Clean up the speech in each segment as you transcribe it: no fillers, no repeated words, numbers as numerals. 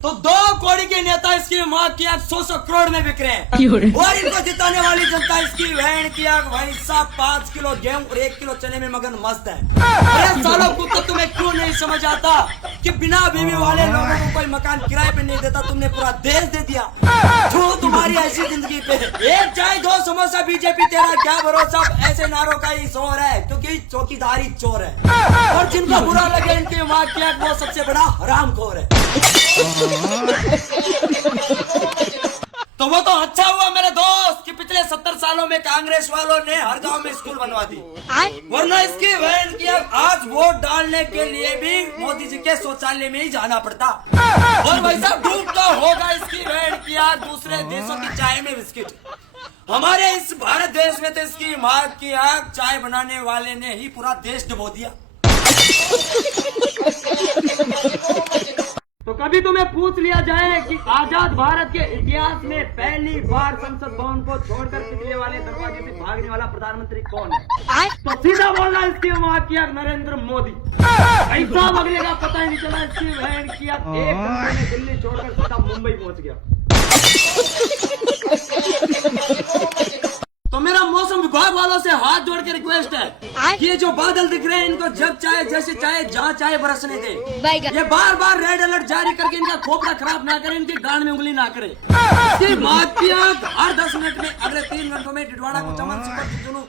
तो 2 कौड़ी के नेता इसकी माँ की आग 100 करोड़ में बिक रहे हैं और इनको जिताने वाली जनता इसकी बहन की आग भाई साहब 5 किलो गेहूं और 1 किलो चने में मगन मस्त है। अरे सालों को तो तुम्हें क्यों नहीं समझ आता कि बिना बीवी वाले लोगों को कोई मकान किराए पे नहीं देता, तुमने पूरा देश दे दिया। क्यों तुम्हारी ऐसी जिंदगी पे एक चाय 2 समोसा बीजेपी तेरा क्या भरोसा, ऐसे नारों का ही शोर है क्योंकि चौकीदारी चोर है और जिनको बुरा लगे इनकी माँ की आग वो सबसे बड़ा हरामखोर है। तो वो तो अच्छा हुआ मेरे दोस्त कि पिछले 70 सालों में कांग्रेस वालों ने हर गांव में स्कूल बनवा दी, वरना इसकी बहन की आज वोट डालने के लिए भी मोदी जी के शौचालय में ही जाना पड़ता और वैसा डूबता होगा इसकी बहन की आज दूसरे देशों की चाय में बिस्किट। हमारे इस भारत देश में तो इसकी माँ की आग चाय बनाने वाले ने ही पूरा देश डुबो दिया। तो कभी तुम्हें पूछ लिया जाए कि आजाद भारत के इतिहास में पहली बार संसद भवन को छोड़कर पिछले वाले दरवाजे से भागने वाला प्रधानमंत्री कौन है, तो सीधा बोलना इसकी माँ की आग नरेंद्र मोदी। ऐसा अगले का पता ही नहीं चला इसकी बहन की आग 1 घंटे में दिल्ली छोड़कर सीधा मुंबई पहुंच गया। तो मेरा मौसम विभाग वालों से हाथ जोड़ के रिक्वेस्ट है कि ये जो बादल दिख रहे हैं इनको जब चाहे जैसे चाहे जहाँ चाहे बरसने दे, ये बार बार रेड अलर्ट जारी करके इनका खोपड़ा खराब ना करे, इनकी गांड में उंगली ना करे। हर 10 मिनट में अगले 3 घंटों में डिडवाड़ा को चमन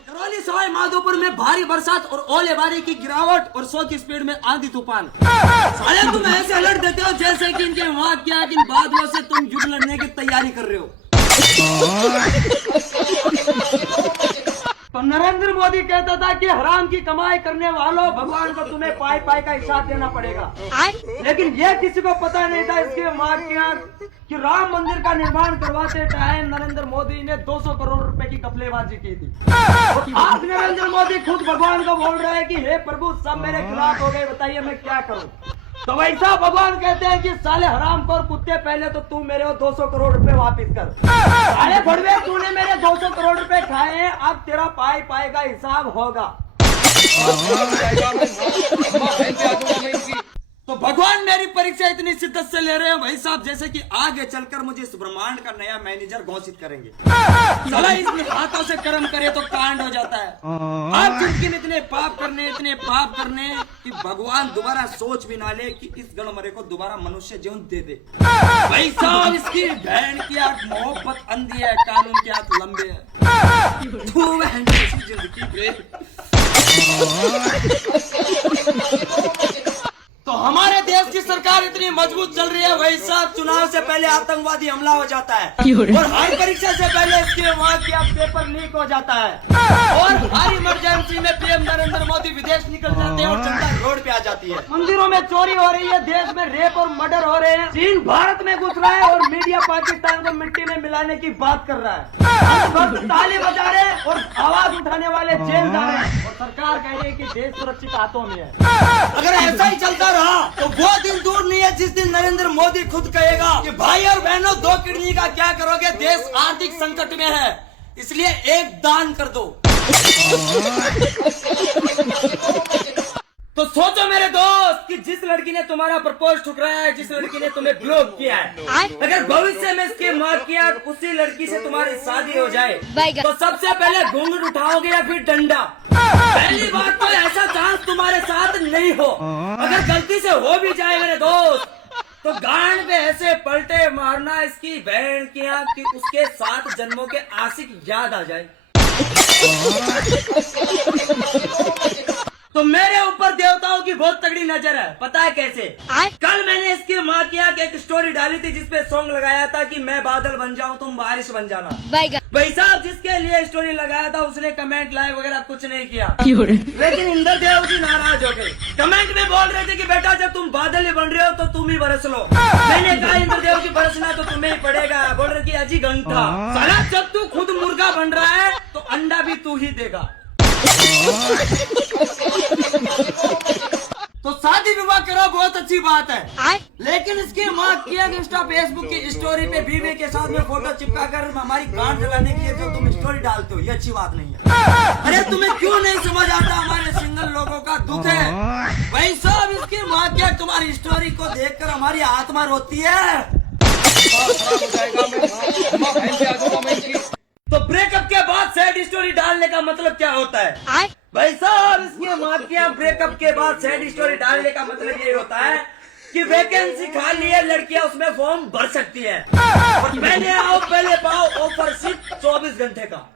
करौली सवाई माधोपुर में भारी बरसात और ओलेबारी की गिरावट और 100 की स्पीड में आंधी तूफान। साले तुम ऐसे अलर्ट देते हो जैसे कि इनके वहाँ क्या इन बादलों से तुम युद्ध लड़ने की तैयारी कर रहे हो। तो नरेंद्र मोदी कहता था कि हराम की कमाई करने वालों भगवान को तुम्हें पाई पाई का हिसाब देना पड़ेगा, लेकिन ये किसी को पता नहीं था इसके माँ की आंख कि राम मंदिर का निर्माण करवाते टाइम नरेंद्र मोदी ने 200 करोड़ रुपए की घपलेबाजी की थी। आज नरेंद्र मोदी खुद भगवान को बोल रहा है कि हे प्रभु सब मेरे खिलाफ हो गए, बताइए मैं क्या करूं। तो वैसा भगवान कहते हैं कि साले हराम खोर कुत्ते, पहले तो तू मेरे 200 करोड़ रुपए वापिस कर। साले भड़वे तूने मेरे 200 करोड़ रुपए खाए हैं, अब तेरा पाई पाई का हिसाब होगा। तो भगवान मेरी परीक्षा इतनी शिद्दत से ले रहे हैं भाई साहब जैसे कि आगे चलकर मुझे इस ब्रह्मांड का नया मैनेजर घोषित करेंगे। चला इसमें हाथों से कर्म करे तो कांड हो जाता है। आप जिंदगी में इतने पाप करने कि भगवान दोबारा सोच भी ना ले कि इस गणमरे को दोबारा मनुष्य जीवन दे दे। भाई साहब इसकी बहन की आंख मोहब्बत अंधी है, कानून के हाथ लंबे है। जिंदगी तो हमारे देश की सरकार इतनी मजबूत चल रही है भाई साहब, चुनाव से पहले आतंकवादी हमला हो जाता है और हर परीक्षा से पहले इसके वहाँ की पेपर लीक हो जाता है और हर इमरजेंसी में पीएम नरेंद्र मोदी विदेश निकल जाते हैं और जनता रोड पे आ जाती है। मंदिरों में चोरी हो रही है, देश में रेप और मर्डर हो रहे हैं, चीन भारत में घुस रहा है और मीडिया पाकिस्तान को मिट्टी में मिलाने की बात कर रहा है। ताली बजा रहे हैं और आवाज उठाने वाले जेल जा रहे हैं और सरकार कह रही है कि देश सुरक्षित हाथों में है। अगर ऐसा ही चलता तो वो दिन दूर नहीं है जिस दिन नरेंद्र मोदी खुद कहेगा कि भाई और बहनों 2 किडनी का क्या करोगे, देश आर्थिक संकट में है, इसलिए एक दान कर दो। तो सोचो मेरे दोस्त कि जिस लड़की ने तुम्हारा प्रपोज ठुकराया है, जिस लड़की ने तुम्हें ब्लॉक किया है, अगर भविष्य में इसकी माँ की आंख उसी लड़की से तुम्हारी शादी हो जाए तो सबसे पहले घूंघट उठाओगे या फिर डंडा? पहली बात तो ऐसा चांस तुम्हारे साथ नहीं हो, अगर गलती से हो भी जाए मेरे दोस्त तो गांड पे ऐसे पलटे मारना इसकी बहन की आंख की उसके 7 जन्मों के आशिक याद आ जाए। तो मेरे ऊपर देवताओं की बहुत तगड़ी नजर है, पता है कैसे? कल मैंने इसकी माँ की आंख एक स्टोरी डाली थी जिसपे सॉन्ग लगाया था कि मैं बादल बन जाऊं तुम बारिश बन जाना। भाई साहब जिसके लिए स्टोरी लगाया था उसने कमेंट लाइक वगैरह कुछ नहीं किया, लेकिन इंद्रदेव जी नाराज हो गए। कमेंट में बोल रहे थे कि बेटा जब तुम बादल ही बन रहे हो तो तुम ही बरस लो। मैंने कहा इंद्रदेव जी बरसना तो तुम्हें ही पड़ेगा। बोल रहे की अजी घंटा साला जब तू खुद मुर्गा बन रहा है तो अंडा भी तू ही देगा। तो शादी विवाह करो, बहुत अच्छी बात है, लेकिन इसकी माँ की इंस्टा फेसबुक की स्टोरी पे बीवी के साथ में फोटो चिपका कर हमारी गांड जलाने के लिए जो तुम स्टोरी डालते हो, ये अच्छी बात नहीं है। अरे तुम्हें क्यों नहीं समझ आता हमारे सिंगल लोगों का दुख है? भाई साहब, इसकी माँ क्या तुम्हारी स्टोरी को देखकर हमारी आत्मा रोती है। तो ब्रेकअप के बाद सैड स्टोरी डालने का मतलब क्या होता है? भाई साहब, इसकी माँ क्या ब्रेकअप के बाद सैड स्टोरी डालने का मतलब ये होता है कि वैकेंसी खाली है, लड़कियां उसमें फॉर्म भर सकती है, और पहले आओ पहले पाओ ऑफर सिर्फ 24 घंटे का।